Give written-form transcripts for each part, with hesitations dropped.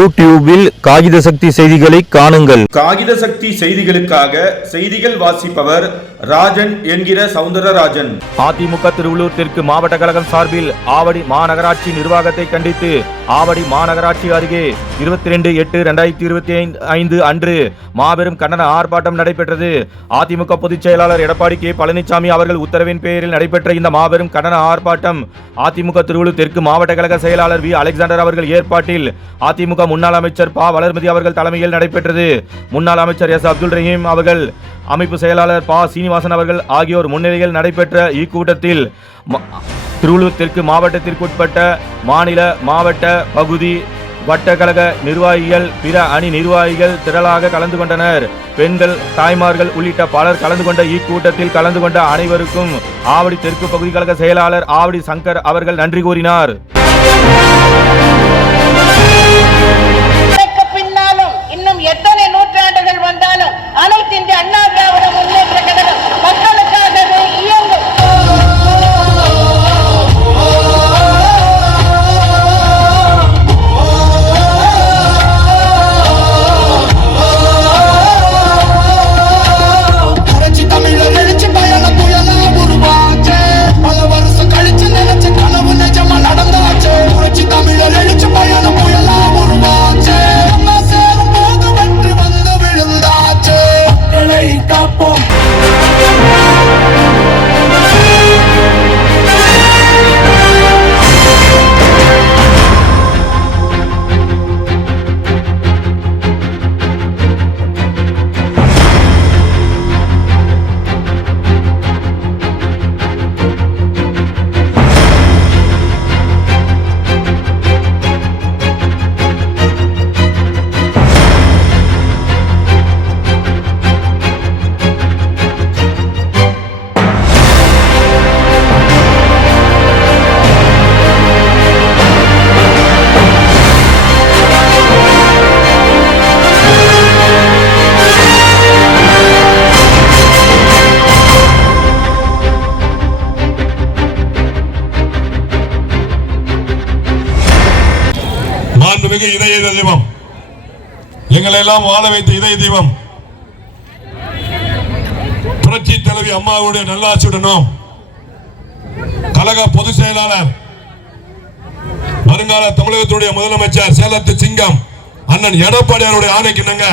யூடியூபில் காகித சக்தி செய்திகளை காணுங்கள். காகித சக்தி செய்திகளுக்காக செய்திகள் வாசிப்பவர் ராஜன் என்கிற சவுந்தரராஜன். அதிமுக திருவள்ளூர் தெற்கு மாவட்ட கழகம் சார்பில் ஆவடி மாநகராட்சி நிர்வாகத்தை கண்டித்து ஆவடி மாநகராட்சி அருகே 22/8/2025 அன்று மாபெரும் கண்டன ஆர்ப்பாட்டம் நடைபெற்றது. அதிமுக பொதுச் செயலாளர் எடப்பாடி கே பழனிசாமி அவர்கள் உத்தரவின் பெயரில் நடைபெற்ற இந்த மாபெரும் கண்டன ஆர்ப்பாட்டம் அதிமுக திருவள்ளூர் தெற்கு மாவட்ட கழக செயலாளர் வி அலெக்சாண்டர் அவர்கள் ஏற்பாட்டில் அதிமுக முன்னாள் அமைச்சர் ப வளர்மதி அவர்கள் தலைமையில் நடைபெற்றது. முன்னாள் அமைச்சர் எஸ் அப்துல் ரஹீம் அவர்கள், அமைப்பு செயலாளர் ப சீனிவாசன் அவர்கள் ஆகியோர் முன்னிலையில் நடைபெற்ற இக்கூட்டத்தில் திருவள்ளூர் தெற்கு மாவட்டத்திற்குட்பட்ட மாநில, மாவட்ட, பகுதி, வட்ட கழக நிர்வாகிகள், பிற அணி நிர்வாகிகள் திரளாக கலந்து கொண்டனர். பெண்கள், தாய்மார்கள் உள்ளிட்ட பலர் கலந்து கொண்ட இக்கூட்டத்தில் கலந்து கொண்ட அனைவருக்கும் ஆவடி தெற்கு பகுதி கழக செயலாளர் ஆவடி சங்கர் அவர்கள் நன்றி கூறினார். பின்னாலும் இன்னும் எத்தனை நூற்றாண்டுகள் வந்தாலும் அனைத்து இந்திய அண்ணா திராவிட முன்னேற்ற கழகம் மக்களுக்காகவே இயங்கும். இதய தெய்வம், எங்களை எல்லாம் வாழ வைத்த இதய தெய்வம் புரட்சி தலைவி அம்மாவுடைய நல்லாட்சியுடனும் கழக பொதுச் செயலாளர், வருங்கால தமிழகத்துடைய முதலமைச்சர் சேலத்து சிங்கம் அண்ணன் எடப்பாடியாருடைய ஆணைக்கு இணங்க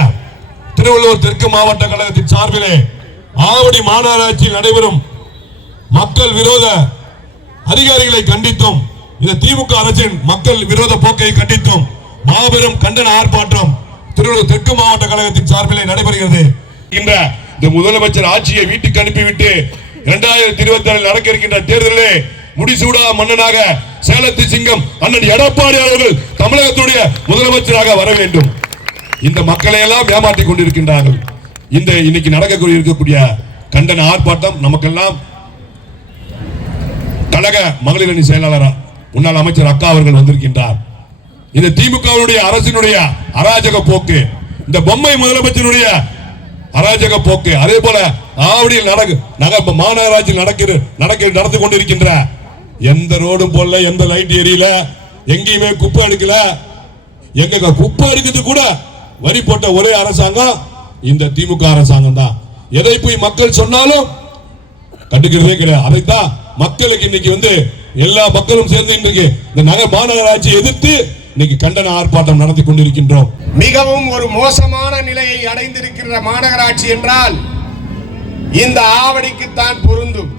திருவள்ளூர் தெற்கு மாவட்ட கழகத்தின் சார்பிலே ஆவடி மாநகராட்சியில் நடைபெறும் மக்கள் விரோத அதிகாரிகளை கண்டித்தும் இந்த திமுக அரசின் மக்கள் விரோத போக்கை கண்டித்தும் மாபெரும் கண்டன ஆர்ப்பாட்டம் திருவள்ளூர் தெற்கு மாவட்ட கழகத்தின் சார்பிலே நடைபெறுகிறது. இந்த முதலமைச்சர் ஆட்சியை வீட்டுக்கு அனுப்பிவிட்டு 2024 நடக்க இருக்கின்ற தேர்தலிலே முடிசூடா மன்னனாக சேலத்து சிங்கம் அண்ணன் எடப்பாடி அவர்கள் தமிழகத்துடைய முதலமைச்சராக வர வேண்டும். இந்த மக்களை எல்லாம் ஏமாற்றிக் கொண்டிருக்கின்றார்கள். இந்த இன்னைக்கு நடக்கக்கூடிய இருக்கக்கூடிய கண்டன ஆர்ப்பாட்டம் நமக்கெல்லாம் கழக மகளிர் அணி செயலாளர் முன்னாள் அமைச்சர் அக்கா அவர்கள் வந்திருக்கின்றார். இந்த திமுகவுடைய அரசினுடைய அராஜக போக்கு, இந்த பொம்மை முதலமைச்சருடைய அராஜக போக்கு, அதே போல ஆவடியில் மாநகராட்சியில் நடந்து கொண்டிருக்கின்ற எந்த ரோடும் போல, எந்த லைட் எரியல, எங்கேயுமே குப்பை எடுக்கல. எங்க குப்பை எடுக்கிறது கூட வரி போட்ட ஒரே அரசாங்கம் இந்த திமுக அரசாங்கம் தான். எதை போய் மக்கள் சொன்னாலும் கண்டுக்கிறதே கிடையாது. அதைத்தான் மக்களுக்கு இன்னைக்கு எல்லா மக்களும் சேர்ந்து இன்றைக்கு இந்த மாநகராட்சியை எதிர்த்து இன்னைக்கு கண்டன ஆர்ப்பாட்டம் நடத்தி கொண்டிருக்கின்றோம். மிகவும் ஒரு மோசமான நிலையை அடைந்திருக்கிற மாநகராட்சி என்றால் இந்த ஆவடிக்குத்தான் பொருந்தும்.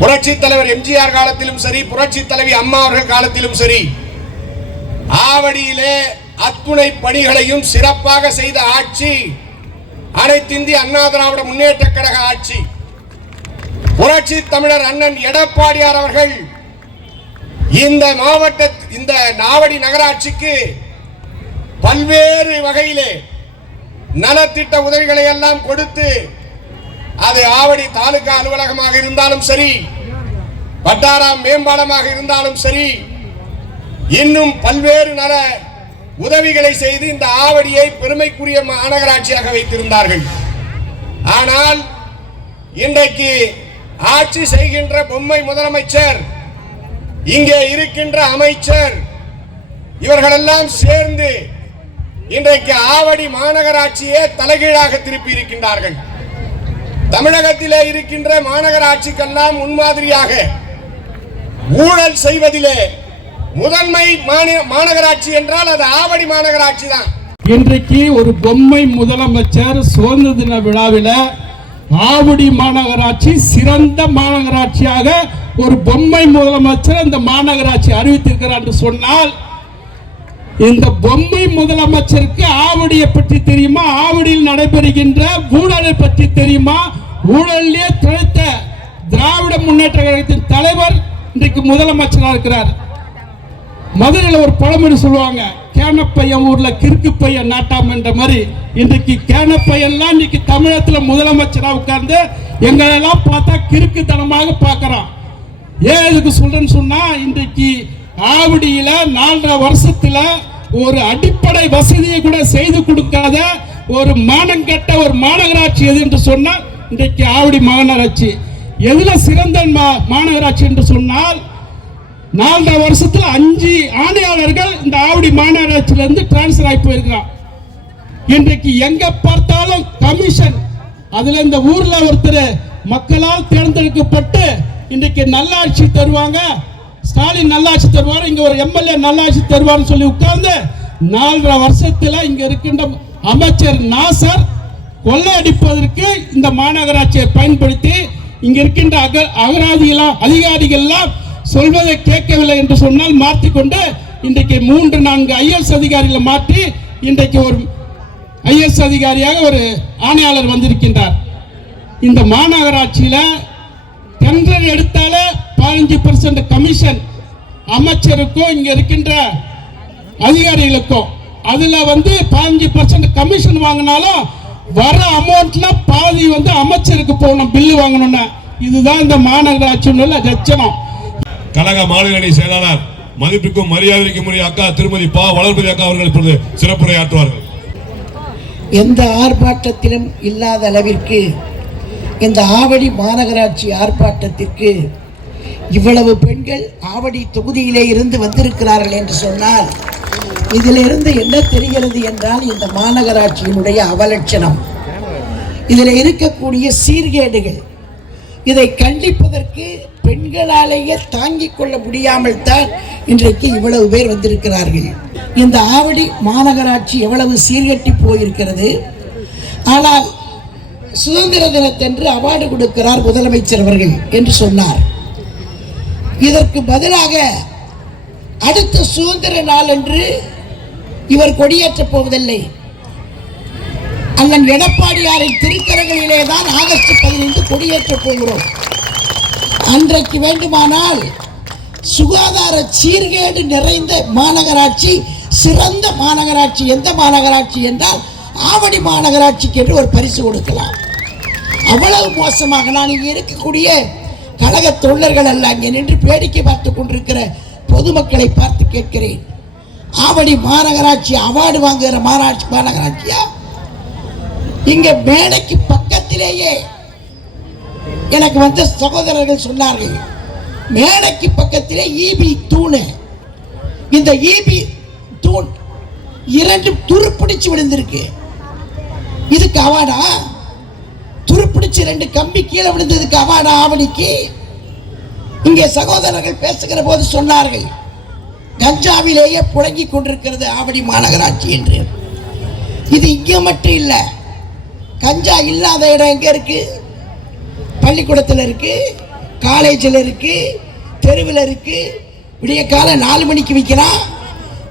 புரட்சி தலைவர் எம்ஜிஆர் காலத்திலும் சரி, புரட்சி தலைவி அம்மா அவர்கள் காலத்திலும் சரி, ஆவடியிலே அத்துணை பணிகளையும் சிறப்பாக செய்த ஆட்சி அனைத்து இந்திய அண்ணா திராவிட முன்னேற்ற கழக ஆட்சி. புரட்சி தமிழர் அண்ணன் எடப்பாடியார் அவர்கள் இந்த ஆவடி நகராட்சிக்கு பல்வேறு வகையிலே நலத்திட்ட உதவிகளை எல்லாம் கொடுத்து, அது ஆவடி தாலுகா அலுவலகமாக இருந்தாலும் சரி, வட்டார மேம்பாலமாக இருந்தாலும் சரி, இன்னும் பல்வேறு நல உதவிகளை செய்து இந்த ஆவடியை பெருமைக்குரிய மாநகராட்சியாக வைத்திருந்தார்கள். ஆனால் இன்றைக்கு ஆட்சி செய்கின்ற பொம்மை முதலமைச்சர், இங்கே இருக்கின்ற அமைச்சர் இவர்களெல்லாம் சேர்ந்து இன்றைக்கு ஆவடி மாநகராட்சியே தலைகீழாக திருப்பி இருக்கின்றார்கள். தமிழகத்திலே இருக்கின்ற மாநகராட்சிக்கெல்லாம் முன்மாதிரியாக ஊழல் செய்வதிலே முதன்மை மாநகராட்சி என்றால் அது ஆவடி மாநகராட்சி தான். இன்றைக்கு ஒரு பொம்மை முதலமைச்சர் சுதந்திர தின விழாவில் ஆவடி மாநகராட்சி சிறந்த மாநகராட்சியாக ஒரு பொம்மை முதலமைச்சர் இந்த மாநகராட்சி அறிவித்திருக்கிறார் என்று சொன்னால், இந்த பொம்மை முதலமைச்சருக்கு ஆவடியை பற்றி தெரியுமா? ஆவடியில் நடைபெறுகின்ற ஊழலை பற்றி தெரியுமா? ஊழலிலே திளைத்த திராவிட முன்னேற்ற கழகத்தின் தலைவர் இன்றைக்கு முதலமைச்சராக இருக்கிறார். மதுரையில் ஒரு பழமொழி சொல்லுவாங்க, கேனப்பையன் ஊர்ல கிறுக்கு பையன் நாட்டாம் என்ற மாதிரி. இன்றைக்கு கேனப்பையன்லாம் இன்னைக்கு தமிழகத்தில் முதலமைச்சராக உட்கார்ந்து எங்களெல்லாம் பார்த்தா கிறுக்குத்தனமாக பார்க்கறான். ஏன் இதுக்கு சொல்றேன்னு சொன்னா, இன்றைக்கு ஆவடியில 4.5 வருஷத்துல ஒரு அடிப்படை வசதியை கூட செய்து கொடுக்காத ஒரு மானங்கெட்ட ஒரு மாநகராட்சி எது என்று சொன்னால் இன்றைக்கு ஆவடி மாநகராட்சி. எதுல சிறந்த மாநகராட்சி என்று சொன்னால், 4.5 வருஷத்துல 5 ஆணையாளர்கள் இந்த ஆவடி மாநகராட்சியிலிருந்து டிரான்ஸ்பர் ஆகி போயிருக்கிறான். இன்றைக்கு எங்க பார்த்தாலும் கமிஷன். அதுல இந்த ஊர்ல ஒருத்தர் மக்களால் தேர்ந்தெடுக்கப்பட்டு இன்றைக்கு நல்லாட்சி தருவாங்க, ஸ்டாலின் நல்லாட்சி தருவார், இங்க ஒரு எம்எல்ஏ நல்லாட்சி தருவார்னு சொல்லி உட்கார்ந்து 4.5 வருஷத்துல இங்க இருக்கின்ற அமைச்சர் நாசர் கொள்ளையடிப்பதற்கு இந்த மாநகராட்சியை பயன்படுத்தி இங்க இருக்கின்ற அதிகாரிகள் எல்லாம் சொல்வதை கேட்கவில்லை என்று சொன்னால் மாற்றிக்கொண்டு இன்றைக்கு 3-4 ஐஎஸ் அதிகாரிகளை மாற்றி இன்றைக்கு ஒரு ஐஎஸ் அதிகாரியாக ஒரு ஆணையாளர் வந்திருக்கின்றார். இந்த மாநகராட்சியில டெண்டர் எடுத்தாலே 15% கமிஷன் அமைச்சருக்கும் இங்க இருக்கின்ற அதிகாரிகளுக்கும். அதுல 15% கமிஷன் வாங்கினாலும் வர அமௌண்ட்ல பாதி அமைச்சருக்கு போகணும் பில்லு வாங்கணும்னா. இதுதான் இந்த மாநகராட்சியினுள்ள லட்சணம். கழக மாநில அணி செயலாளர் மதிப்புக்கும் மரியாதைக்கும் உரிய அக்கா திருமதி பா வளர்மதி அக்கா அவர்கள் இப்பொழுது சிறப்புரையாற்றுவார்கள். எந்த ஆர்ப்பாட்டத்திலும் இல்லாத அளவிற்கு இந்த ஆவடி மாநகராட்சி ஆர்ப்பாட்டத்திற்கு இவ்வளவு பெண்கள் ஆவடி தொகுதியிலே இருந்து வந்திருக்கிறார்கள் என்று சொன்னால், இதிலிருந்து என்ன தெரிகிறது என்றால், இந்த மாநகராட்சியினுடைய அவலட்சணம், இதில் இருக்கக்கூடிய சீர்கேடுகள், இதை கண்டிப்பதற்கு பெண்களாலேயே தாங்கிக் கொள்ள முடியாமல் தான் இன்றைக்கு இவ்வளவு பேர் வந்திருக்கிறார்கள். இந்த ஆவடி மாநகராட்சி எவ்வளவு சீர்கட்டி போயிருக்கிறது. ஆனால் சுதந்திர தினத்தன்று அவார்டு கொடுக்கிறார் முதலமைச்சர் அவர்கள் என்று சொன்னார். இதற்கு பதிலாக அடுத்த சுதந்திர நாள் என்று இவர் கொடியேற்றப் போவதில்லை. அண்ணன் எடப்பாடியாரின் திருக்கரங்களிலே தான் ஆகஸ்ட் 15 கொடியேற்றப் போகிறோம். அன்றைக்கு வேண்டுமானால் சுகாதார சீர்கேடு நிறைந்த மாநகராட்சி, சிறந்த மாநகராட்சி எந்த மாநகராட்சி என்றால் ஆவடி மாநகராட்சிக்கு என்று ஒரு பரிசு கொடுக்கலாம். அவ்வளவு மோசமாக நான் இங்கே இருக்கக்கூடிய கழக தொண்டர்கள் அல்ல, அங்கே நின்று வேடிக்கை பார்த்து கொண்டிருக்கிற பொதுமக்களை பார்த்து கேட்கிறேன், ஆவடி மாநகராட்சி அவார்டு வாங்குகிற மாநகராட்சியா? இங்க மேடைக்கு பக்கத்திலேயே எனக்கு வந்த சகோதரர்கள் சொன்னார்கள், மேடைக்கு பக்கத்திலே ஈபி தூணு, இந்த ஈபி தூண் 2 துருப்பிடிச்சு விழுந்திருக்கு. இதுக்கு அவார்டா? துருப்பிடிச்சு 2 கம்பி கீழே விழுந்ததுக்கு அவார்டா ஆவடிக்கு? இங்கே சகோதரர்கள் பேசுகிற போது சொன்னார்கள், கஞ்சாவிலேயே புழங்கி கொண்டிருக்கிறது ஆவடி மாநகராட்சி என்று. இது இங்கே மட்டும் இல்லை, கஞ்சா இல்லாத இடம் எங்க இருக்கு? பள்ளிக்கூடத்தில் இருக்கு, காலேஜில் இருக்கு, தெருவில் இருக்கு. விடிய காலம் 4 மணிக்கு விற்கிறான்,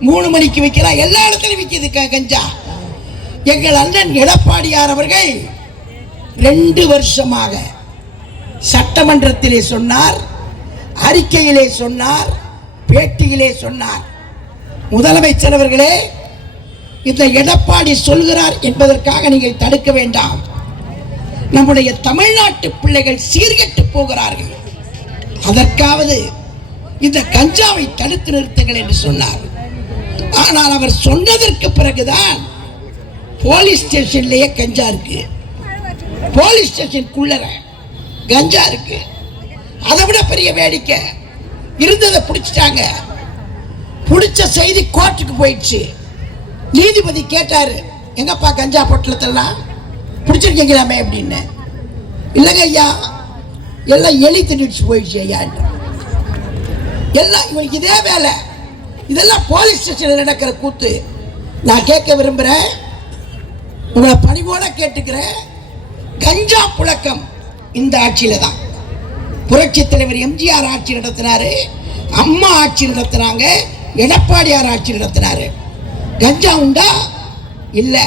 3 மணிக்கு விற்கிறான், எல்லா இடத்துலையும் விற்கிது கஞ்சா. எங்கள் அண்ணன் எடப்பாடியார் அவர்கள் 2 வருஷமாக சட்டமன்றத்திலே சொன்னார், அறிக்கையிலே சொன்னார், பேட்டியிலே சொன்னார், முதலமைச்சர் அவர்களே, இந்த எடப்பாடி சொல்கிறார் என்பதற்காக நீங்கள் தடுக்க வேண்டாம், நம்முடைய தமிழ்நாட்டு பிள்ளைகள் சீர்கெட்டு போகிறார்கள், அதற்காவது இந்த கஞ்சாவை தடுத்து நிறுத்துங்கள் என்று சொன்னார். ஆனால் அவர் சொன்னதற்கு பிறகுதான் போலீஸ் ஸ்டேஷன்லயே கஞ்சா இருக்கு, போலீஸ் ஸ்டேஷனுக்குள்ள கஞ்சா இருக்கு. அதை விட பெரிய வேடிக்கை, இருந்ததை பிடிச்சிட்டாங்க. பிடிச்ச செய்தி கோர்ட்டுக்கு போயிடுச்சு. நீதிபதி கேட்டாரு, எங்கப்பா கஞ்சா பொட்டலத்தெல்லாம் பிடிச்சிருக்கீங்களாமே அப்படின்னு. இல்லைங்க ஐயா, எல்லாம் எலி திணிச்சு போயிடுச்சு ஐயா. எல்லாம் இவனுக்கு இதே வேலை. இதெல்லாம் போலீஸ் ஸ்டேஷனில் நடக்கிற கூத்து. நான் கேட்க விரும்புகிறேன், உங்களை பணிவோட கேட்டுக்கிறேன். கஞ்சா புழக்கம் இந்த ஆட்சியில தான். புரட்சி தலைவர் எம்ஜிஆர் ஆட்சி நடத்தினாரு, அம்மா ஆட்சி நடத்தினாங்க, எடப்பாடியார் ஆட்சி நடத்தினாரு. கஞ்சா உண்டா? இல்ல.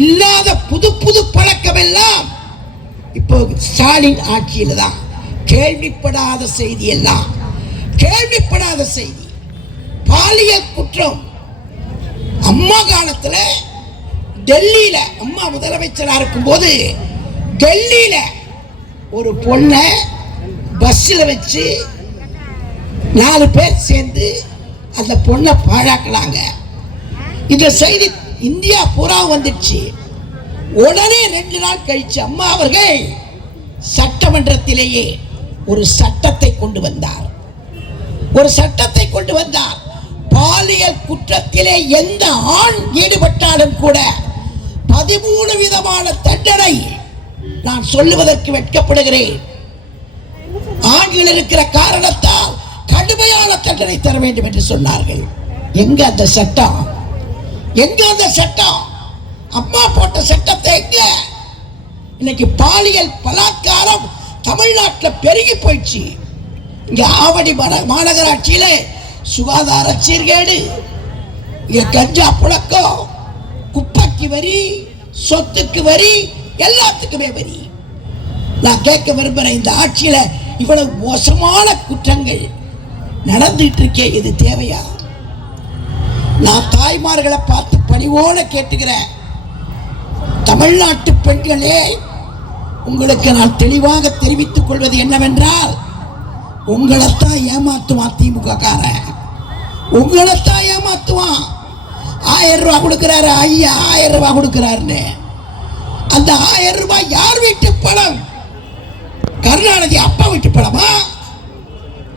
இல்லாத புது புது பழக்கம் எல்லாம் இப்போ ஸ்டாலின் ஆட்சியில தான். கேள்விப்படாத செய்தி எல்லாம், கேள்விப்படாத செய்தி. பாலியல் குற்றம் அம்மா காலத்துல டெல்லியில, அம்மா முதலமைச்சரா இருக்கும் போது டெல்லியில ஒரு பொண்ணை பஸ்ஸில் வச்சு 4 பேர் சேர்ந்து அந்த பொண்ணை பாழாக்கினாங்க. இந்த செய்தி இந்தியா பூரா வந்துடுச்சு. உடனே 2 நாள் கழிச்சு அம்மா அவர்கள் சட்டமன்றத்திலேயே ஒரு சட்டத்தை கொண்டு வந்தார். ஒரு சட்டத்தை கொண்டு வந்தார். பாலியல் குற்றத்திலே எந்த ஆண் ஈடுபட்டாலும் கூட 13 விதமான தண்டனை. நான் சொல்லுவதற்கு வெட்கப்படுகிறேன். ஆண்கள் இருக்கிற காரணத்தால் கடுமையான தண்டனை தர வேண்டும் என்று சொன்னார்கள். எங்க அந்த சட்டம்? எங்க அந்த சட்டம்? அம்மா போட்ட சட்டத்தை எங்க? இன்னைக்கு பாலியல் பலாத்காரம் தமிழ்நாட்டில் பெருகி போயிடுச்சு. இங்க ஆவடி மாநகராட்சியில சுகாதார சீர்கேடு, இங்க கஞ்சா புழக்கம், குப்பைக்கு வரி, சொத்துக்கு வரி, எல்லாத்துக்குமே வரி. நான் கேட்க விரும்புறேன், இந்த ஆட்சியில இவ்வளவு மோசமான குற்றங்கள் நடந்துட்டு இருக்கே, இது தேவையா? நான் தாய்மார்களை பார்த்து பணிவோட கேட்டுக்கிறேன். தமிழ்நாட்டு பெண்களே, உங்களுக்கு நான் தெளிவாக தெரிவித்துக் கொள்வது என்னவென்றால், உங்களைத்தான் ஏமாத்துவான் திமுக காரன். உங்களைத்தான் ஏமாத்துவான். 1000 ரூபாய் கொடுக்கிறாரு, ஐயா 1000 ரூபாய் கொடுக்கிறாருன்னு. அந்த 1000 ரூபாய் யார் வீட்டு பணம்? கருணாநிதி அப்பா வீட்டு பணமா?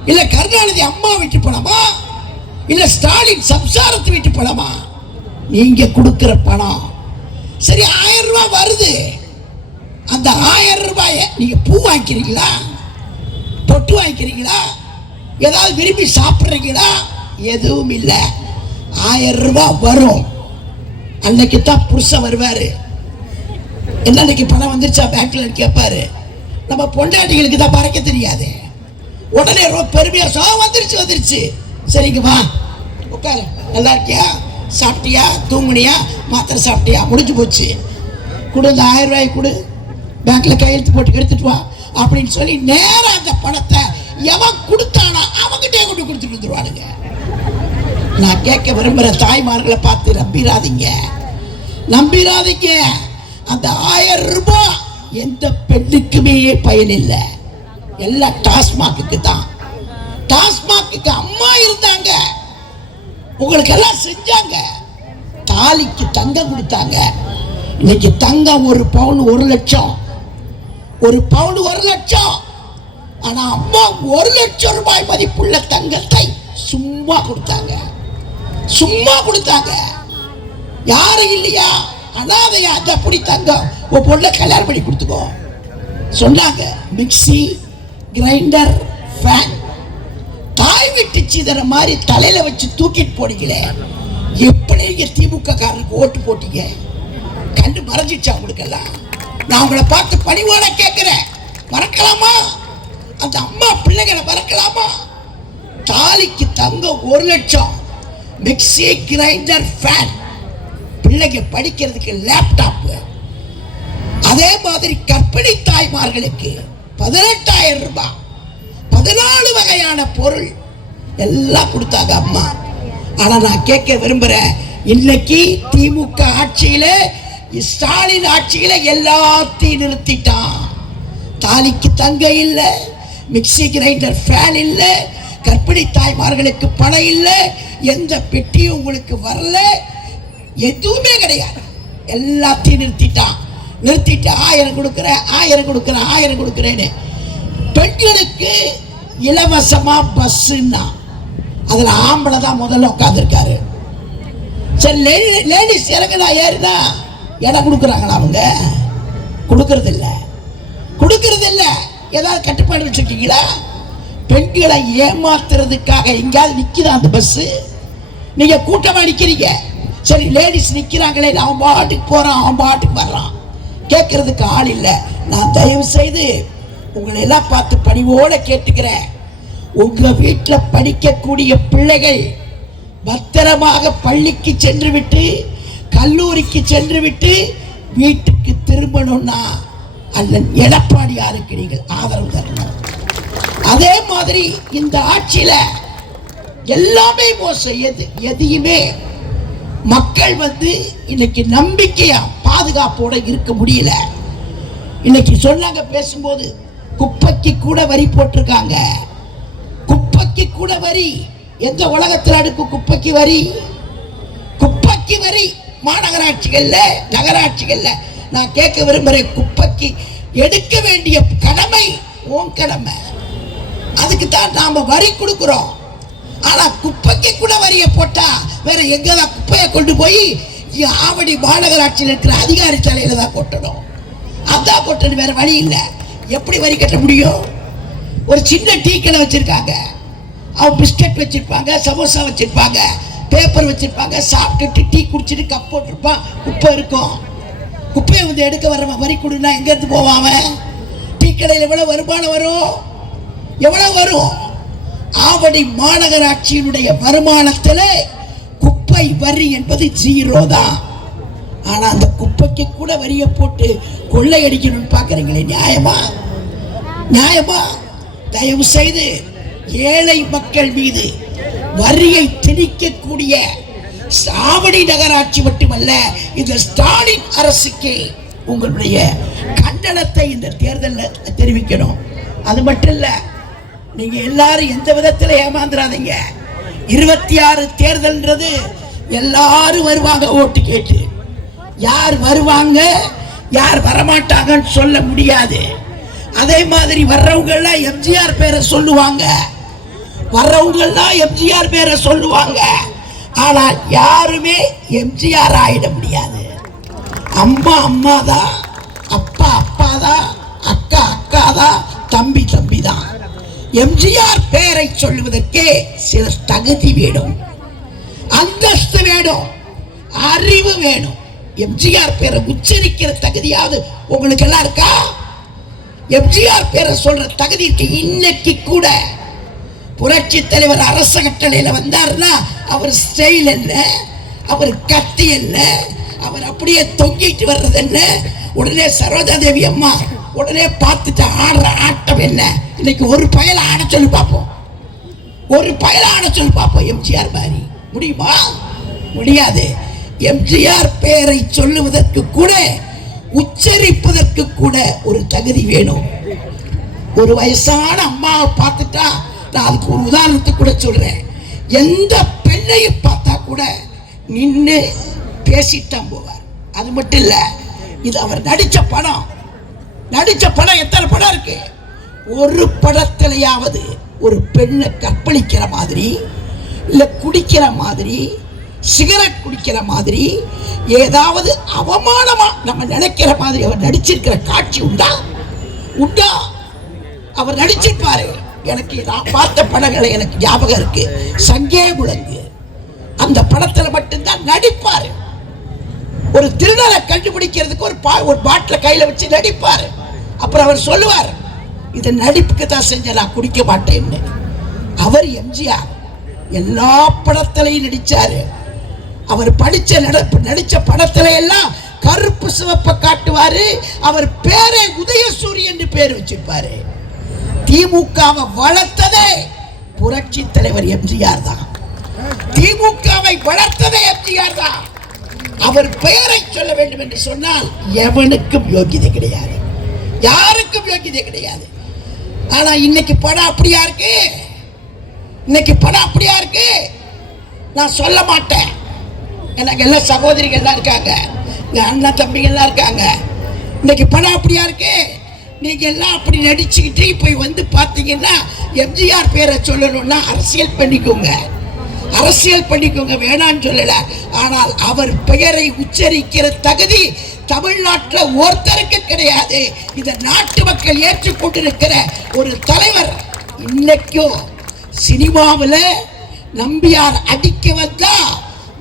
இல்ல கருணாநிதி அம்மா வீட்டு பணமா? இல்ல ஸ்டாலின் சம்சாரத்து வீட்டு பணமா? நீங்க கொடுக்கிற பணம். சரி, 1000 ரூபாய் வருது. அந்த 1000 ரூபாயை நீங்க பூ வாங்கிக்கிறீங்களா? பொட்டு வாங்கிக்கிறீங்களா? ஏதாவது விரும்பி சாப்பிட்றீங்களா? எதுவும் இல்லை. 1000 ரூபாய் வரும். அன்னைக்கு தான் புருஷன் வருவாரு. என்னன்னைக்கு பணம் வந்துருச்சா பேங்க்ல கேட்பாரு. நம்ம பொண்டாட்டிகளுக்கு தான் பறக்க தெரியாது. உடனே ரொம்ப பெருமையா வந்துருச்சு. சரிங்க வா உட்காரு, நல்லா இருக்கியா, சாப்பிட்டியா, தூங்குனியா, மாத்திரை சாப்பிட்டியா, முடிஞ்சு போச்சு, கொடு இந்த 1000 ரூபாய் கொடு, பேங்க்ல கையெழுத்து போட்டு எடுத்துட்டு வா அப்படின்னு சொல்லி நேரம் அந்த பணத்தை எவன் கொடுத்தானா அவங்கிட்டே கொண்டு கொடுத்துட்டு வந்துருவானுங்க. நான் கேட்க விரும்புகிற தாய்மார்களை பார்த்து நம்பிராதீங்க. அந்த 1000 ரூபாய் எந்த பெண்ணுக்குமே பயனில்லை. எல்லாம் டாஸ்மாக்கு தான். டாஸ்மாக்கு அம்மா இருந்தாங்க, உங்களுக்கு எல்லாம் செஞ்சாங்க. தாலிக்கு தங்கம் கொடுத்தாங்க. இன்னைக்கு தங்கம் 1 பவுன் 1 லட்சம், 1 பவுன் 1 லட்சம். ஆனா அம்மா 1 லட்சம் ரூபாய் மதிப்புள்ள தங்கத்தை சும்மா கொடுத்தாங்க. யாரும் இல்லையா, அனாதையா, அந்த அப்படி தங்கம் உன் பொண்ணை கல்யாணம் பண்ணி கொடுத்துக்கோ சொன்னாங்க. Mixie, grinder, fan. தாய் விட்டு சீதற மாதிரி தலையில வச்சு தூக்கிட்டு போனீங்களே, எப்படி நீங்க திமுக காரனுக்கு ஓட்டு போட்டீங்க? கண்டு மறைஞ்சிச்சா உங்களுக்கு எல்லாம்? நான் உங்களை பார்த்து பணிவோட கேட்கிறேன், மறக்கலாமா? அந்த அம்மா பிள்ளைகளை மறக்கலாமா? தாலிக்கு தங்கம் 1 லட்சம், மிக்சி, கிரைண்டர், ஃபேன், பிள்ளைங்க படிக்கிறதுக்கு லேப்டாப். அதே மாதிரி கர்ப்பிணி தாய்மார்களுக்கு 18,000 ரூபாய், 14 வகையான பொருள் எல்லாம் கொடுத்தாங்க அம்மா. ஆனா நான் கேட்க விரும்புறேன், இன்னைக்கு திமுக ஆட்சியில, ஸ்டாலின் ஆட்சியில எல்லாத்தையும் நிறுத்திட்டான். தாலிக்கு தங்க இல்லை, மிக்சி, கிரைண்டர், ஃபேன் இல்லை, கர்ப்பிணி தாய்மார்களுக்கு பணம் இல்லை, எந்த பெட்டியும் உங்களுக்கு வரல, எதுவுமே கிடையாது. எல்லாத்தையும் நிறுத்திட்டான். நிறுத்திட்டு 1000 கொடுக்குறேன்னு பெண்களுக்கு இலவசமா பஸ்ஸுன்னா அதுல ஆம்பளை தான் முதல்ல உட்கார்ந்துருக்காரு. சரி, லேடிஸ் இறங்குனா ஏறுனா இடம் கொடுக்குறாங்களா? அவங்க கொடுக்கறது இல்ல. ஏதாவது கட்டுப்பாடு வச்சிருக்கீங்களா? பெண்களை ஏமாத்துறதுக்காக எங்கேயாவது நிக்குதா அந்த பஸ்? நீங்க கூட்டமா நிக்கிறீங்க. சரி, லேடிஸ் நிக்கிறாங்களே, அவன் பாட்டுக்கு போறான், அவன் பாட்டுக்கு வர்றான், கேட்கறதுக்கு ஆள் இல்லை. நான் தயவு செய்து உங்களை எல்லாம் பார்த்து பணிவோட கேட்டுக்கிறேன். உங்க வீட்டில் படிக்கக்கூடிய பிள்ளைகள் பத்திரமாக பள்ளிக்கு சென்று விட்டு கல்லூரிக்கு சென்று விட்டு வீட்டுக்கு திரும்பணும்னா அண்ணன் எடப்பாடியாருக்கு நீங்கள் ஆதரவு தரணும். அதே மாதிரி இந்த ஆட்சியில எல்லாமே மோசம். எதையுமே மக்கள் இன்னைக்கு நம்பிக்கையா பாதுகாப்போட இருக்க முடியல. இன்னைக்கு சொன்னாங்க பேசும்போது, குப்பைக்கு கூட வரி போட்டிருக்காங்க. குப்பைக்கு கூட வரி. எந்த உலகத்தில் அடுக்கு குப்பைக்கு வரி? குப்பைக்கு வரி மாநகராட்சிகள்ல, நகராட்சிகள்ல. நான் கேட்க விரும்புறேன், குப்பைக்கு எடுக்க வேண்டிய கடமை உன் கடமை. அதுக்கு தான் நாம வரி கொடுக்கிறோம். ஆனா குப்பைக்கு கூட வரியை போட்டா வேற எங்கதான் குப்பையை கொண்டு போய் ஆவடி மாநகராட்சியில் இருக்கிற அதிகாரி தலையில தான் கொட்டணும். அதான் கொட்டணும், வேற வழி இல்லை. எப்படி வரி கட்ட முடியும்? ஒரு சின்ன டீ கடை வச்சிருக்காங்க, அவன் பிஸ்கட் வச்சிருப்பாங்க, சமோசா வச்சிருப்பாங்க, பேப்பர் வச்சிருப்பாங்க, சாப்பிட்டுட்டு டீ குடிச்சிட்டு கப் போட்டிருப்பான், குப்பை இருக்கும். குப்பையை எடுக்க வர வரி கொடுனா எங்க இருந்து போவான்? டீ கடையில் எவ்வளவு வருமானம் வரும்? எவ்வளவு வரும்? ஆவடி மாநகராட்சியினுடைய வருமானத்தில் குப்பை வரி என்பது 0 தான். ஆனா அந்த குப்பைக்கு கூட வரியை போட்டு கொள்ளையடிக்கணும்னு பாக்குறீங்களே, நியாயமா? தயவு செய்து ஏழை மக்கள் மீது வரியை திணிக்கக்கூடிய ஆவடி நகராட்சி மட்டுமல்ல, இந்த ஸ்டாலின் அரசுக்கு உங்களுடைய கண்டனத்தை இந்த தேர்தலில் தெரிவிக்கணும். அது மட்டும் இல்ல, நீங்க எல்லாரும் எந்த விதத்தில் ஏமாந்துடாதீங்க. 26 தேர்தல்ன்றது எல்லாரும் வருவாங்க ஓட்டு கேட்டு. யார் வருவாங்க யார் வரமாட்டாங்கன்னு சொல்ல முடியாது. அதே மாதிரி வர்றவங்க எல்லாம் எம்ஜிஆர் பேரை சொல்லுவாங்க, ஆனால் யாருமே எம்ஜிஆர் ஆயிட முடியாது. அம்மா அம்மா தான், அப்பா அப்பா தான், அக்கா அக்கா தான், தம்பி தம்பி தான். எம்ஜிஆர் பேரை சொல்லுவதற்கே சில தகுதி வேணும், அந்தஸ்து வேணும், அறிவு வேணும். எம்ஜிஆர் பேரை உச்சரிக்கிற தகுதியாவது உங்களுக்கு எல்லாம் இருக்கா? எம்ஜிஆர் பேரை சொல்ற தகுதி இருக்கு. இன்னைக்கு கூட புரட்சி தலைவர் அரச கட்டளையில வந்தாருன்னா அவர் ஸ்டைல் என்ன, அவர் கத்தி என்ன, அவர் அப்படியே தொங்கிட்டு வர்றது என்ன, உடனே சரோஜா தேவி அம்மா உடனே பார்த்துட்டு ஆடுற ஆட்டம் என்ன? இன்னைக்கு ஒரு பயல ஆட சொல்லி பார்ப்போம், எம்ஜிஆர் மாதிரி முடியுமா? முடியாது. எம்ஜிஆர் பெயரை சொல்லுவதற்கு கூட, உச்சரிப்பதற்கு கூட ஒரு தகுதி வேணும். ஒரு வயசான அம்மாவை பார்த்துட்டா, நான் அதுக்கு ஒரு உதாரணத்தை கூட சொல்றேன், எந்த பெண்ணையும் பார்த்தா கூட நின்று பேசிட்டான் போவார். அது மட்டும் இல்ல, இது அவர் நடிச்ச படம் எத்தனை படம் இருக்கு? ஒரு படத்திலேயாவது ஒரு பெண்ணை கற்பழிக்கிற மாதிரி, இல்ல குடிக்கிற மாதிரி, சிகரெட் குடிக்கிற மாதிரி, ஏதாவது அவமானமா நம்ம நினைக்கிற மாதிரி அவர் நடிச்சிருக்கிற காட்சி உண்டா? அவர் நடிச்சிருப்பாரு. எனக்கு நான் பார்த்த படங்களை எனக்கு ஞாபகம் இருக்கு. சங்கே முழங்கு அந்த படத்துல மட்டும்தான் நடிப்பாரு. ஒரு திருடரை கண்டுபிடிக்கிறதுக்கு ஒரு பாட்டில கையில வச்சு நடிப்பாரு. அப்புறம் அவர் சொல்லுவார், இதை நடிப்புக்கு தான் செஞ்ச, நான் குடிக்க மாட்டேன்னு. அவர் எம்ஜிஆர் எல்லா படத்திலையும் நடிச்சாரு. அவர் நடிச்ச படத்துல எல்லாம் கருப்பு சிவப்பை காட்டுவாரு. அவர் பேரை உதயசூரியன் பேர் வச்சிருப்பாரு. திமுகவை வளர்த்ததே புரட்சி தலைவர் எம்ஜிஆர் தான். திமுகவை வளர்த்ததே எம்ஜிஆர் தான். அவர் பெயரை சொல்ல வேண்டும் என்று சொன்னால் எவனுக்கும் யோகியதை கிடையாது, யாருக்கும் யோகியதை கிடையாது. ஆனா இன்னைக்கு படம் அப்படியா இருக்கு, நான் சொல்ல மாட்டேன். எனக்கு எல்லாம் சகோதரிகள்லாம் இருக்காங்க, எங்க அண்ணன் தம்பிகள்லாம் இருக்காங்க. இன்னைக்கு படம் அப்படியா இருக்கு. நீங்க எல்லாம் அப்படி நடிச்சுக்கிட்டு போய் பார்த்தீங்கன்னா எம்ஜிஆர் பேரை சொல்லணும்னா அரசியல் பண்ணிக்கோங்க. அரசியல் பண்ணிக்கோங்க, வேணான்னு சொல்லல. ஆனால் அவர் பெயரை உச்சரிக்கிற தகுதி தமிழ்நாட்டில் ஒருத்தருக்கு கிடையாது. இந்த நாட்டு மக்கள் ஏற்றுக்கொண்டிருக்கிற ஒரு தலைவர். இன்னைக்கும் சினிமாவில் நம்பியார் அடிக்க வந்தா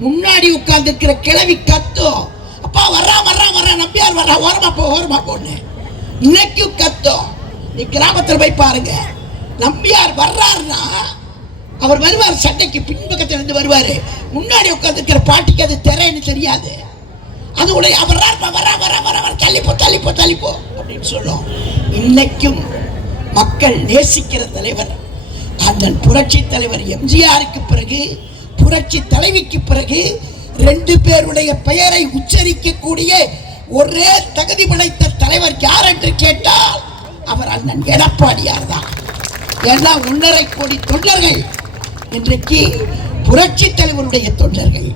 முன்னாடி உட்கார்ந்துருக்கிற கிழவி கத்தும், அப்பா வர்றா வர்றா வர்றா நம்பியார் வர்றா, ஓரமா போன்னு. இன்னைக்கும் கத்தும். நீ கிராமத்தில் போய் பாருங்க, நம்பியார் வர்றாருன்னா அவர் வருவார், சட்டைக்கு பின்பக்கத்தில் இருந்து வருவார். முன்னாடி உட்கார்ந்துருக்கிற பாட்டிக்கு அது திரைன்னு தெரியாது. அது உடைய அவர் வர்றா வர்றா வர்றா தள்ளிப்போ அப்படின்னு சொல்லும். இன்னைக்கும் மக்கள் நேசிக்கிற தலைவர் அண்ணன் புரட்சி தலைவர் எம்ஜிஆருக்கு பிறகு, புரட்சி தலைவிக்கு பிறகு 2 பேருடைய பெயரை உச்சரிக்கக்கூடிய ஒரே தகுதி படைத்த தலைவர் யார் என்று கேட்டால் அவர் அண்ணன் எடப்பாடியார் தான். ஏன்னா 1.5 கோடி தொண்டர்கள் இன்றைக்கு புரட்சி தலைவருடைய தொண்டர்கள்,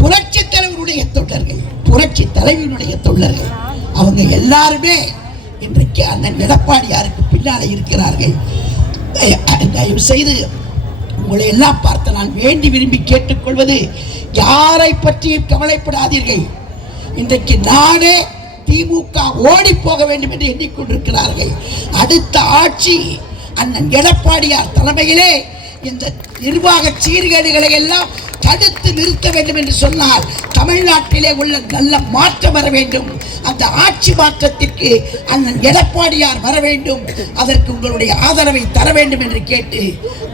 புரட்சி தலைவருடைய தொண்டர்கள், புரட்சி தலைவருடைய தொண்டர்கள். அவங்க எல்லாருமே இன்றைக்கு அண்ணன் எடப்பாடியாருக்கு பின்னாலே இருக்கிறார்கள். தயவு செய்து உங்களை எல்லாம் பார்த்து நான் வேண்டி விரும்பி கேட்டுக்கொள்வது, யாரை பற்றியும் கவலைப்படாதீர்கள். இன்றைக்கு நானே திமுக ஓடி போக வேண்டும் என்று எண்ணிக்கொண்டிருக்கிறார்கள். அடுத்த ஆட்சி அண்ணன் எடப்பாடியார் தலைமையிலே இந்த நிர்வாக சீர்கேடுகளை எல்லாம் தடுத்து நிறுத்த வேண்டும் என்று சொன்னால் தமிழ்நாட்டிலே உள்ள நல்ல மாற்றம் வர வேண்டும். அந்த ஆட்சி மாற்றத்திற்கு அண்ணன் எடப்பாடியார் வர வேண்டும். அதற்கு உங்களுடைய ஆதரவை தர வேண்டும் என்று கேட்டு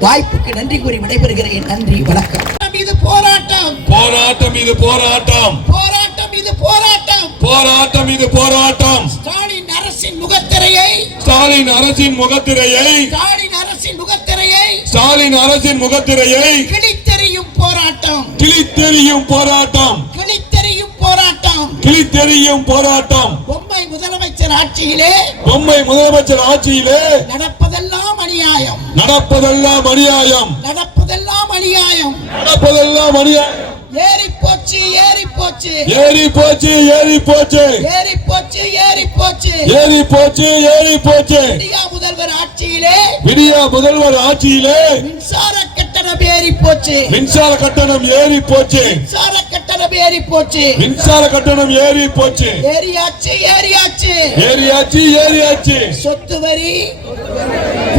வாய்ப்புக்கு நன்றி கூறி விடைபெறுகிறேன். நன்றி, வணக்கம். இது போராட்டம், போராட்டம் இது போராட்டம், போராட்டம் இது போராட்டம், போராட்டம் இது போராட்டம். ஸ்டாலின் அரசின் முகத்திரையை, ஸ்டாலின் அரசின் முகத்திரையை, ஸ்டாலின் அரசின் முகத்திரையை, ஸ்டாலின் அரசின் முகத்திரையை கிழித்தெறியும் போராட்டம், கிழித்தெறியும் போராட்டம், கிழித்தெறியும் போராட்டம், கிழித்தெறியும் போராட்டம். பொம்மை முதலமைச்சர் ஆட்சியிலே, பொம்மை முதலமைச்சர் ஆட்சியிலே நடப்பதெல்லாம் அநியாயம், நடப்பதெல்லாம் அநியாயம், நடப்பதெல்லாம் அநியாயம், நடப்பதெல்லாம் அநியாயம். ஏறி போச்சு, ஏறி போச்சு, ஏறி போச்சு, ஏறி போச்சு, ஏறி போச்சு, ஏறி போச்சு, ஏறி போச்சு, ஏறி போச்சு. விடியா முதல்வர் ஆட்சியிலே, விடியா முதல்வர் ஆட்சியிலே மின்சார கட்டணம் ஏறி போச்சு, மின்சார கட்டணம் ஏறி போச்சு, மின்சார கட்டணம் ஏறி போச்சு, மின்சார கட்டணம் ஏறி போச்சு, ஏறியாச்சு, ஏறியாச்சு, ஏறியாச்சு, ஏறியாச்சு. சொத்து வரி,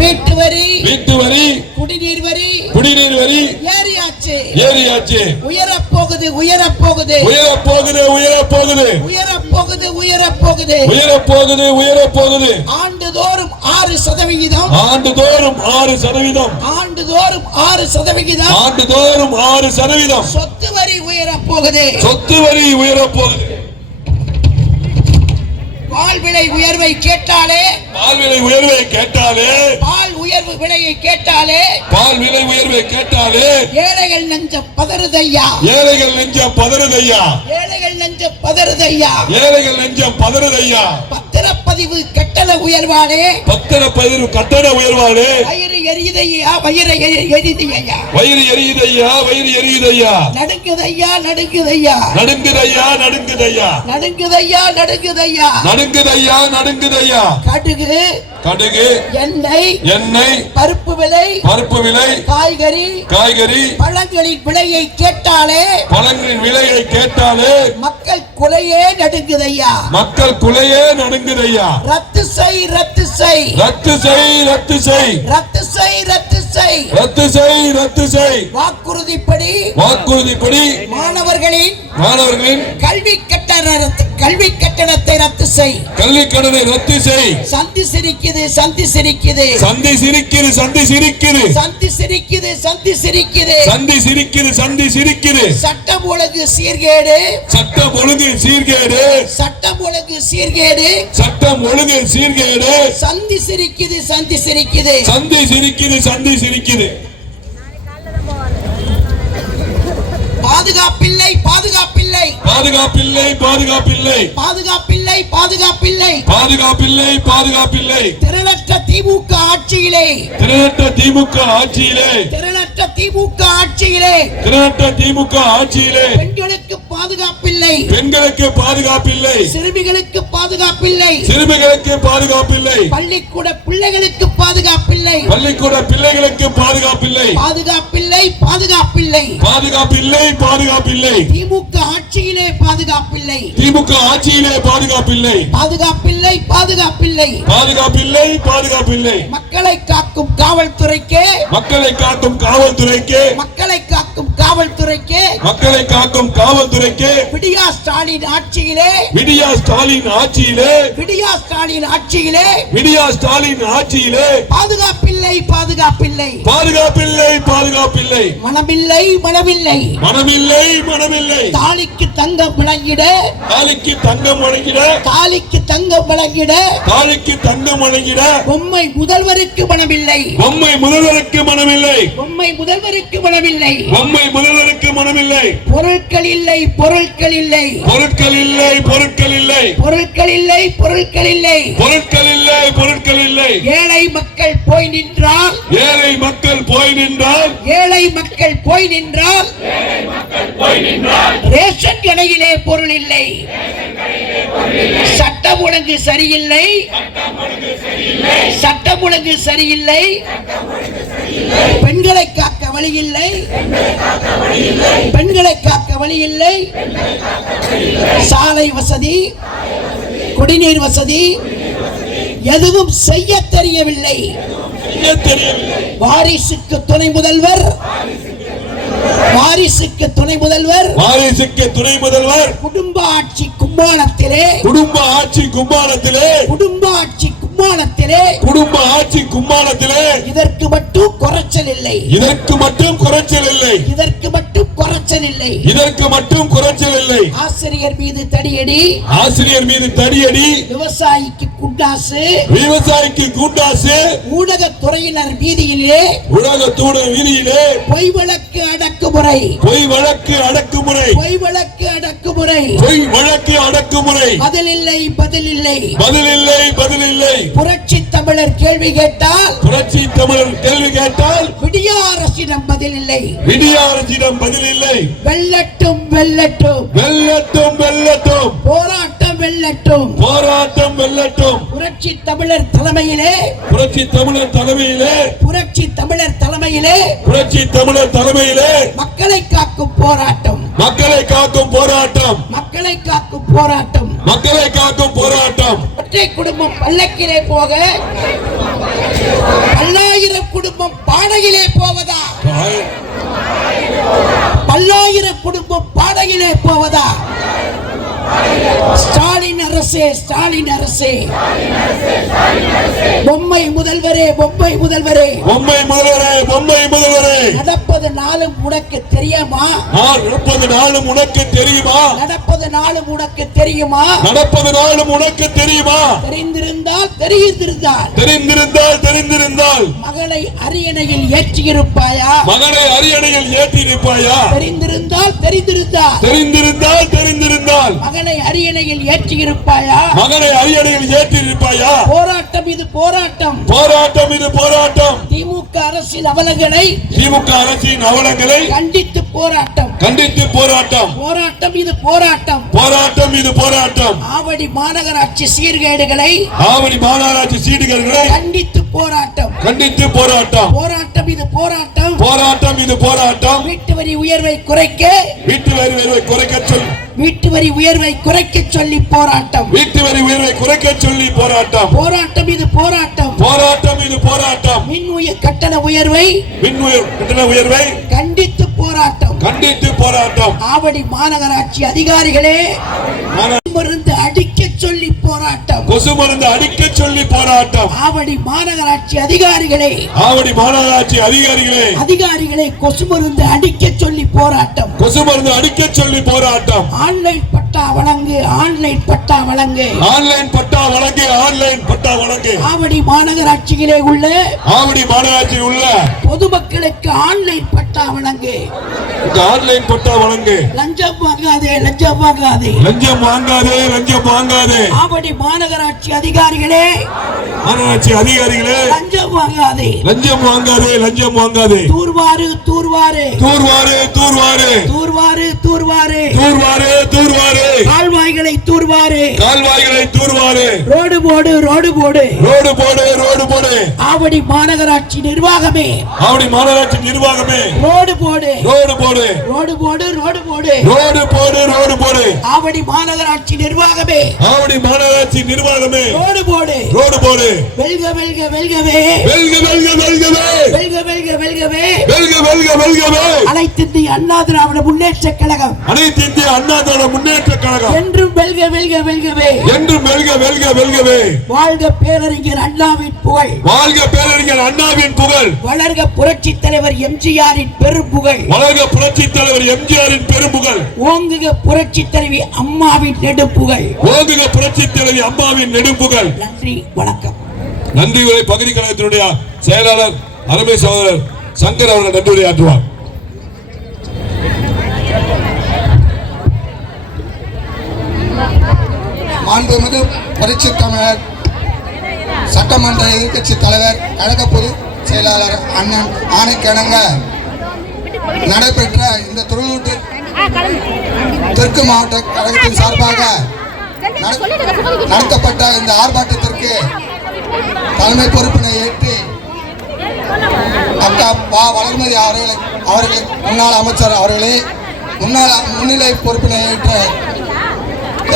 வீட்டு வரி, வீட்டு வரி, குடிநீர் வரி, குடிநீர் வரி ஏறியாச்சு, ஏறியாச்சு. உயரப்போகுது, உயரப்போகுது, உயரப்போகுது, உயரப்போகுது, உயரப்போகுது, உயரப்போகுது, உயரப்போகுது, உயரப்போகுது. ஆண்டுதோறும் 6%, ஆண்டுதோறும் 6%, ஆண்டுதோறும் 6%, ஆண்டுதோறும் 6%. சொத்து வரி உயரப்போகுது, சொத்து வரி உயரப்போகுது. பால் விலை உயர்வை கேட்டாலே, பால் விலை உயர்வை கேட்டாலே, பால் உயர்வு விலையை கேட்டாலே, பால் விலை உயர்வை கேட்டாலே ஏழைகள் நெஞ்சம் பதறுதையா, ஏழைகள் நெஞ்சம் பதறுதையா, ஏழைகள் நெஞ்சம் பதறுதையா, ஏழைகள் நெஞ்சம் பதறுதையா. பத்திரப்பதிவு கட்டண உயர்வானே, பத்திரப்பதிவு கட்டண உயர்வானே வயிறு எரியுதையா, வயிறு எரியுதையா, வயிறு எரியுதையா, வயிறு எரியுதையா, நடுங்குதையா, நடுங்குதையா, நடுங்குதையா, நடுங்குதையா, நடுங்குதையா, நடுங்குதையா, நடுங்குதையா, நடுங்குதையா. கடுகு, கடுகு, எண்ணெய், எண்ணெய், பருப்பு விலை, பருப்பு விலை, காய்கறி, காய்கறி, பழங்களின் விலையை கேட்டாலே, பழங்களின் விலையை கேட்டாலே மக்கள் குலையே நடுங்குதையா, மக்கள் குலையே நடுங்குதையா. ரத்து செய், ரத்து செய், ரத்து செய், ரத்து செய், ரத்து செய், ரத்து செய், ரத்து செய், ரத்து செய். வாக்குறுதிப்படி, வாக்குறுதிப்படி மாணவர்களின் கல்வி கட்டணத்தை ரத்து செய், கல்வி கடனை ரத்து செய். சந்தி சிரிக்குது, சந்தி சிரிக்குது, சந்தி சிரிக்குது, சந்தி சிரிக்குது, சந்தி சிரிக்குது, சந்தி சிரிக்குது, சந்தி சிரிக்குது, சந்தி சிரிக்குது. சட்டம் ஒழுங்கு சீர்கேடு, சட்டம் ஒழுங்கு சீர்கேடு, சட்டம் ஒழுங்கு சீர்கேடு, சட்டம் ஒழுங்கு சீர்கேடு. சந்தி சிரிக்குது, சந்தி சிரிக்குது, சந்தி சிரிக்குது, சந்தி சிரிக்குது. பாதுகாப்பில்லை, பாதுகாப்பில்லை, பாதுகாப்பில்லை, பாதுகாப்பில்லை, பாதுகாப்பில்லை, பாதுகாப்பில்லை, பாதுகாப்பில்லை, பாதுகாப்பில்லை. திரளற்ற திமுக ஆட்சியிலே, திரளற்ற திமுக ஆட்சியிலே, திரளற்ற திமுக ஆட்சியிலே, திரளற்ற திமுக ஆட்சியிலே பெண்களுக்கு பாதுகாப்பில்லை, பாதுகாப்பில்லை, பெண்களுக்கு பாதுகாப்பில்லை, சிறுமிகளுக்கு பாதுகாப்பில்லை, சிறுமிகளுக்கு பாதுகாப்பில்லை, பள்ளிக்கூட பிள்ளைகளுக்கு பாதுகாப்பில்லை, பள்ளிக்கூட பிள்ளைகளுக்கு பாதுகாப்பில்லை, பாதுகாப்பில்லை, பாதுகாப்பில்லை, பாதுகாப்பில்லை, பாதுகாப்பில்லை, திமுக ஆட்சியிலே பாதுகாப்பில்லை, திமுக ஆட்சியிலே பாதுகாப்பில்லை, பாதுகாப்பில்லை, பாதுகாப்பில்லை, பாதுகாப்பில்லை, பாதுகாப்பில்லை, மக்களை காக்கும் காவல்துறைக்கு, மக்களை காக்கும் காவல்துறைக்கு, மக்களை காக்கும் காவல்துறைக்கு, மக்களை காக்கும் காவல்துறைக்கு, விடியா ஸ்டாலின் ஆட்சியிலே, விடியா ஸ்டாலின் ஆட்சியிலே, விடியா ஸ்டாலின் ஆட்சியிலே விடியா ஸ்டாலின் ஆட்சியிலே பாதுகாப்பில்லை, பாதுகாப்பில்லை, பாதுகாப்பில்லை, பாதுகாப்பில்லை, மனமில்லை, மனமில்லை, மனமில்லை, மனமில்லை, தாலிக்கு தங்கம் வழங்கிட, தாலிக்கு தங்கம் வழங்கிட, தாலிக்கு தங்கம் வழங்கிட, தாலிக்கு தங்கம் வழங்கிட, பொம்மை முதல்வருக்கு மனமில்லை, பொம்மை முதல்வருக்கு மனமில்லை, பொம்மை முதல்வருக்கு மனமில்லை, பொம்மை முதல்வருக்கு மனமில்லை, பொருட்கள் இல்லை, பொருட்கள் இல்லை, பொருட்கள் இல்லை, பொருட்கள் இல்லை, பொருட்கள் இல்லை, பொருட்கள் இல்லை, பொருட்கள் இல்லை, பொருட்கள் இல்லை, ஏழை மக்கள் போய் நின்றால், ஏழை மக்கள் போய் நின்றால், ஏழை மக்கள் போய் நின்றால், ரேஷன் கடையிலே பொருள் இல்லை, சட்டம் ஒழுங்கு சரியில்லை, சட்டம் ஒழுங்கு சரியில்லை, பெண்களை காக்க வழி இல்லை, பெண்களை காக்க வழி இல்லை, சாலை வசதி, குடிநீர் வசதி எதுவும் செய்ய தெரியவில்லை. தெரியவில்லை. வாரிசுக்கு துணை முதல்வர், வாரிசுக்கு துணை முதல்வர், வாரிசுக்கு துணை முதல்வர், குடும்ப ஆட்சி கும்பாளத்திலே, குடும்ப ஆட்சி கும்பாளத்திலே, குடும்ப ஆட்சி கும்பாளத்திலே, குடும்ப ஆட்சி கும்பாளத்திலே, இதற்கு மட்டும் குறைச்சல் இல்லை, இதற்கு மட்டும் குறைச்சல் இல்லை, இதற்கு மட்டும் குறைச்சல் இல்லை, இதற்கு மட்டும் குறைச்சல் இல்லை, ஆசிரியர் மீது தடியடி, ஆசிரியர் மீது தடியடி, விவசாயிக்கு குண்டாசு, விவசாயிக்கு கூட்டாசு, ஊடகத்துறையினர் வீதியிலே, உலகத்தோட வீதியிலே, பொய் வழக்கு அடக்குமுறை, பொய் வழக்கு அடக்குமுறை, பொய் வழக்கு அடக்குமுறை, பொய் வழக்கு அடக்குமுறை, பதில் இல்லை, பதில் இல்லை, பதில் இல்லை, பதில் இல்லை, புரட்சி தமிழர் கேள்வி கேட்டால், புரட்சி தமிழர் கேள்வி கேட்டால், விடியா அரசிடம் பதில் இல்லை, விடியா அரசிடம் பதில் இல்லை, வெல்லட்டும், வெல்லட்டும், வெல்லட்டும், வெல்லட்டும், போராட்டம் வெல்லட்டும், போராட்டம் வெல்லட்டும், புரட்சி தமிழர் தலைமையிலே, புரட்சி தமிழர் தலைமையிலே, புரட்சி தமிழர் தலைமையிலே புரட்சி தமிழர் தலைமையிலே, மக்களை காக்கும் போராட்டம், மக்களை காக்கும் போராட்டம், மக்களை காக்கும் போராட்டம், மக்களை காக்கும் போராட்டம், ஒற்றை குடும்பம் பல்லக்கிலே போக, பல்லாயிரம் குடும்பம் பாடையிலே போவதா, பல்லாயிரம் குடும்பம் பாடையிலே போவதா, ஸ்டாலின் அரசே, ஸ்டாலின் அரசே, பொம்மை முதல்வரே, பொம்மை முதல்வரே, பொம்மை முதல்வரே, பொம்மை முதல்வரே, நடப்பது நாளும் உனக்கு தெரியுமா, நடப்பது நாளும் உனக்கு தெரியுமா, நடப்பது நாளும் உனக்கு தெரியுமா, நடப்பது நாளும் உனக்கு தெரியுமா, தெரிந்திருந்தால், தெரிந்திருந்தால், தெரிந்திருந்தால், தெரிந்திருந்தால், மகளை அரியணையில் ஏற்றியிருப்பாயா, மகனை அரியணையில் ஏற்றிருப்பாயா, தெரிந்திருந்தால், தெரிந்திருந்தால், தெரிந்திருந்தால், தெரிந்திருந்தால், மகனை அரியணையில் ஏற்றியிருப்பாயா, மகனை அரியணையில் ஏற்றிருப்பாயா, போராட்டம் இது போராட்டம், போராட்டம் இது போராட்டம், திமுக அரசின் அவலங்களை, திமுக அரசின் அவலங்களை கண்டித்து போராட்டம், கண்டித்து போராட்டம், போராட்டம் இது போராட்டம், போராட்டம் இது போராட்டம், ஆவடி மாநகராட்சி சீர்கேடுகளை, ஆவடி மாநகராட்சி சீடுகளை கண்டித்து போராட்டம், கண்டித்து போராட்டம், போராட்டம் இது போராட்டம், போராட்டம் இது போராட்டம், வீட்டு வரி உயர்வை குறைக்க, வீட்டு வரி உயர்வை குறைக்க சொல்லி, வீட்டு வரி உயர்வை குறைக்க சொல்லி போராட்டம், வீட்டு வரி உயர்வை குறைக்க சொல்லி போராட்டம், போராட்டம் இது போராட்டம், போராட்டம் இது போராட்டம், மின் கட்டண உயர்வை, கட்டண உயர்வை கண்டித்து போராட்டம், கண்டித்து போராட்டம், ஆவடி மாநகராட்சி அதிகாரிகளே, மருந்து அடிக்க சொல்லி போராட்டம், கொசு மருந்து அடிக்க சொல்லி போராட்டம், ஆவடி மாநகராட்சி அதிகாரிகளே, ஆவடி மாநகராட்சி அதிகாரிகளே, அதிகாரிகளை கொசு மருந்து அடிக்க சொல்லி போராட்டம், கொசு மருந்து அடிக்க சொல்லி போராட்டம், ஆன்லைன் பட்டா வழங்கு, ஆன்லைன் பட்டா வழங்கு, ஆன்லைன் பட்டா வழங்கு, ஆன்லைன் பட்டா வழங்கு, ஆவடி மாநகராட்சியிலே உள்ள, ஆவடி மாநகராட்சியில் உள்ள பொதுமக்களுக்கு ஆன்லைன் பட்டா வழங்கு, ஆன்லைன் பட்டா வழங்கு, லஞ்சம் வாங்காதே, லஞ்சம் வாங்காதே, லஞ்சம் வாங்காதே, லஞ்சம் வாங்காதே, ஆவடி மாநகராட்சி அதிகாரிகளே, மாநகராட்சி அதிகாரிகளே, லஞ்சம் வாங்காதே, லஞ்சம் வாங்காதே, லஞ்சம் வாங்காதே, தூர்வாரு, தூர்வாரு, தூர்வாரு, தூர்வாரு, தூர்வாரு, தூர்வாரு, தூர்வாரு, தூர்வாரு, தூர்வாரு. ரோடு போடு ரோடு போடு ரோடு போடு ரோடு போடு. ஆவடி மாநகராட்சி நிர்வாகமே ஆவடி மாநகராட்சி நிர்வாகமே ரோடு போடு ரோடு போடு. ரோடு போடு ரோடு போடு ரோடு போடு ரோடு போடு. ஆவடி மாநகராட்சி நிர்வாகமே ஆவடி மாநகராட்சி நிர்வாகமே ரோடு போடு ரோடு போடு. வெல்க வெல்க வெல்கவே வெல்க வெல்க வெல்கவே. வெல்க வெல்க வெல்கவே வெல்க வெல்க வெல்கவே. அனைத்து இந்திய அண்ணா திராவிட முன்னேற்ற கழகம் அனைத்து இந்திய அண்ணா திராவிட முன்னேற்ற கழகம் என்றும் வெல்க வெல்க வெல்கவே என்றும் வெல்க வெல்க வெல்கவே. வாழ்க பேரறிஞர் அண்ணாவின் புகழ் வாழ்க பேரறிஞர் அண்ணாவின் புகழ். வளர்க புரட்சி தலைவர் எம்ஜிஆரின் பெரும்புகழ் வளர்க புரட்சி தலைவர் எம்ஜிஆரின் பெரும்புகழ். ஓங்குக புரட்சி தலைவி அம்மாவின் நெடும்புகழ். ஓங்குக புரட்சி தலைவி அம்மாவின் நெடும்புகழ். நன்றி வணக்கம். நன்றி உரை பகுதி கழகத்தினுடைய செயலாளர் அருமை சகோதரர் சங்கர் அவர்கள் நன்றி உரையாற்றுவார். மாண்புமிகு புரட்சித் தமிழர் சட்டமன்ற எதிர்க்கட்சி தலைவர் கழக பொதுச் செயலாளர் அண்ணன் ஆணைக்கிணங்க நடைபெற்ற இந்த திருவள்ளூர் தெற்கு மாவட்ட கழகத்தின் சார்பாக நடத்தப்பட்ட இந்த ஆர்ப்பாட்டத்திற்கு தலைமை பொறுப்பினை ஏற்று அக்கா பா வளர்மதி அவர்களை முன்னாள் அமைச்சர் அவர்களே, முன்னிலை பொறுப்பினை ஏற்ற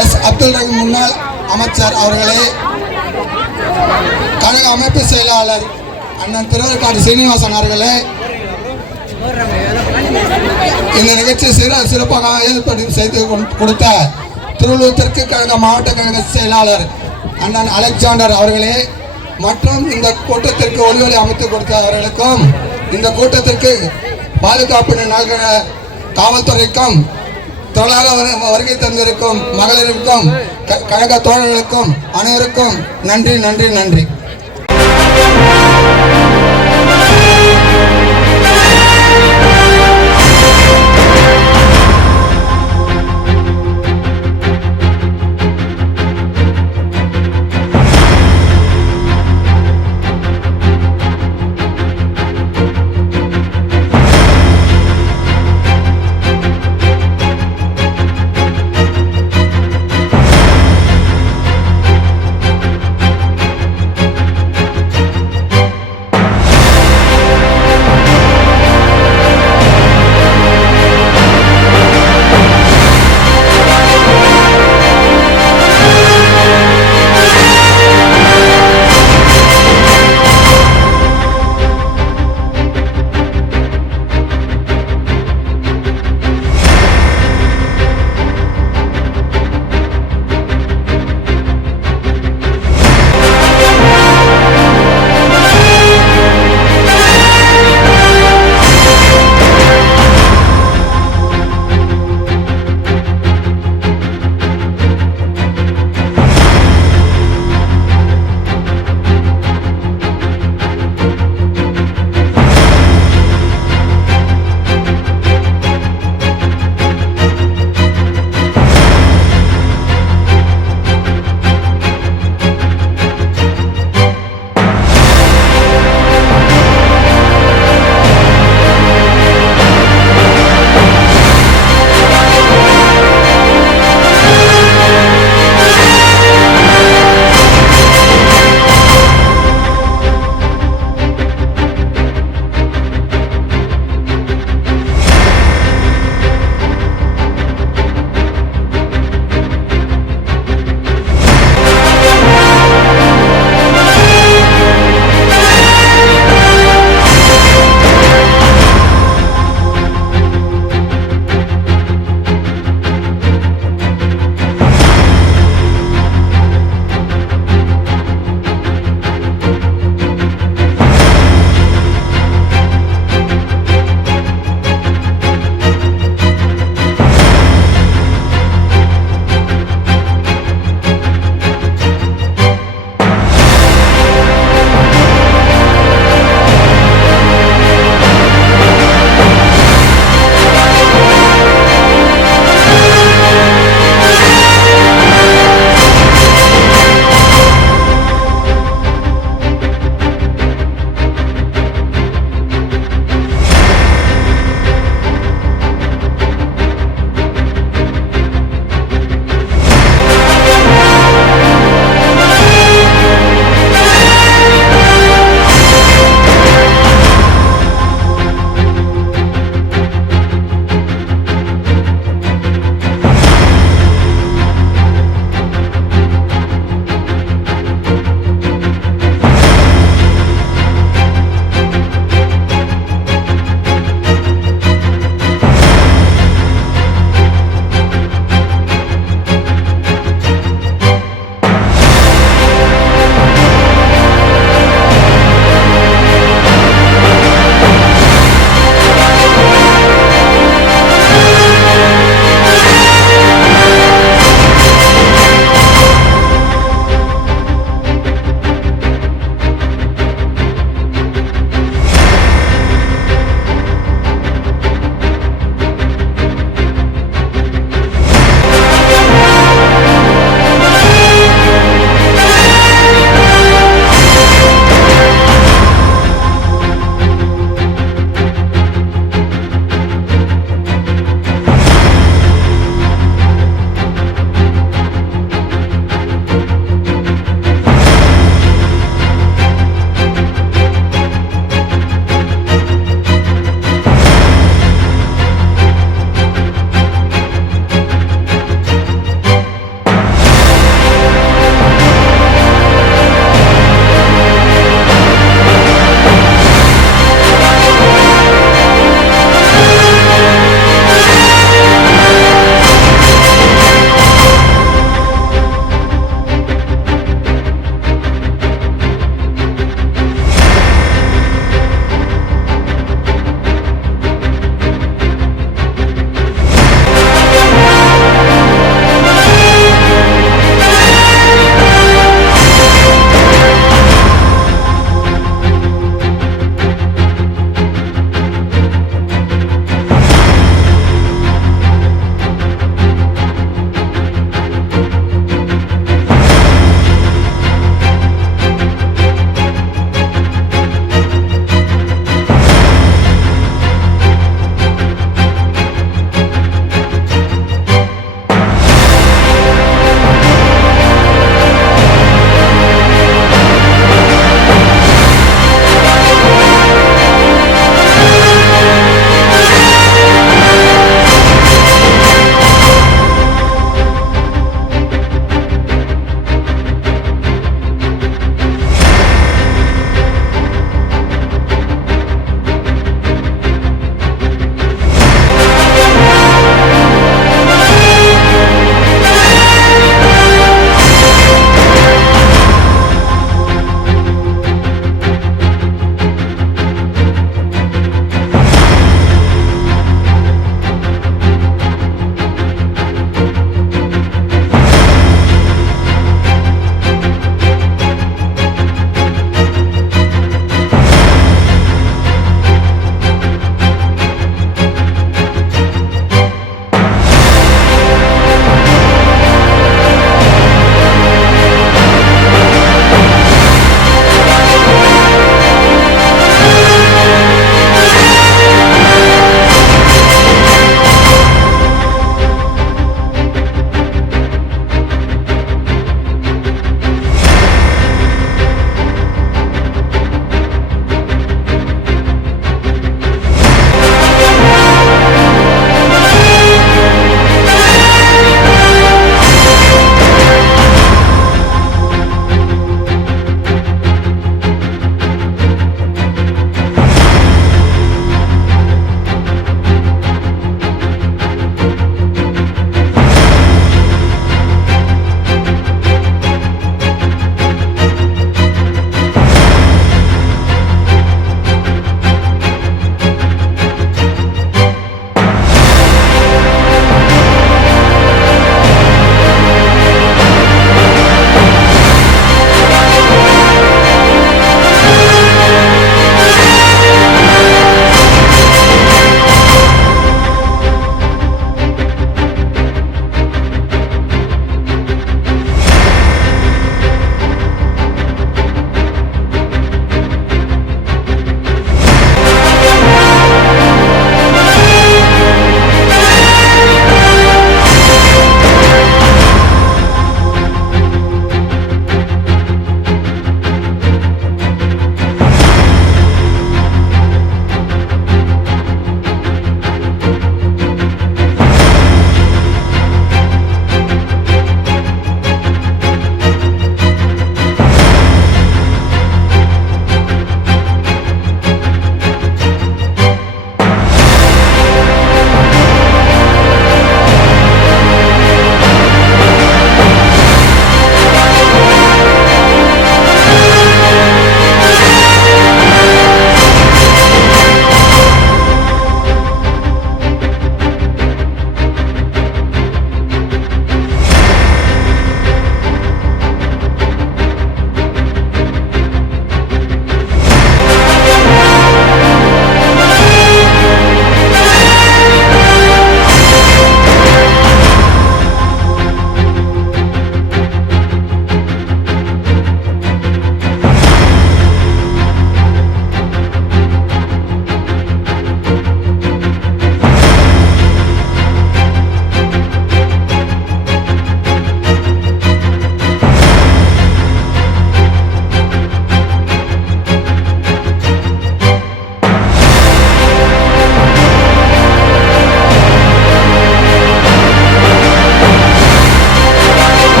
எஸ் அப்துல் ரஹீம் முன்னாள் அமைச்சர் அவர்களே, கழக அமைப்பு செயலாளர் அண்ணன் திருவருக்காடு சீனிவாசன் அவர்களே, இந்த நிகழ்ச்சி சிறப்பாக ஏற்பாடு செய்து கொடுத்த திருவள்ளூர் தெற்கு கழக மாவட்ட கழக செயலாளர் அண்ணன் அலெக்சாண்டர் அவர்களே, மற்றும் இந்த கூட்டத்திற்கு ஒளிவொலி அமைத்து கொடுத்த அவர்களுக்கும், இந்த கூட்டத்திற்கு பாதுகாப்பு நல்கிற காவல்துறைக்கும், தொழிலாளர் வருகை தந்திருக்கும் மகளிருக்கும், கழக தோழர்களுக்கும் அனைவருக்கும் நன்றி நன்றி நன்றி.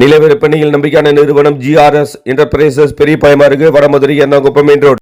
நில விற்பனையில் நம்பிக்கையான நிறுவனம் GRS என்டர்பிரைசஸ் பெரிய பயமாறு வடமதுரை எர்ணாகுப்பம் மெயின் ரோடு.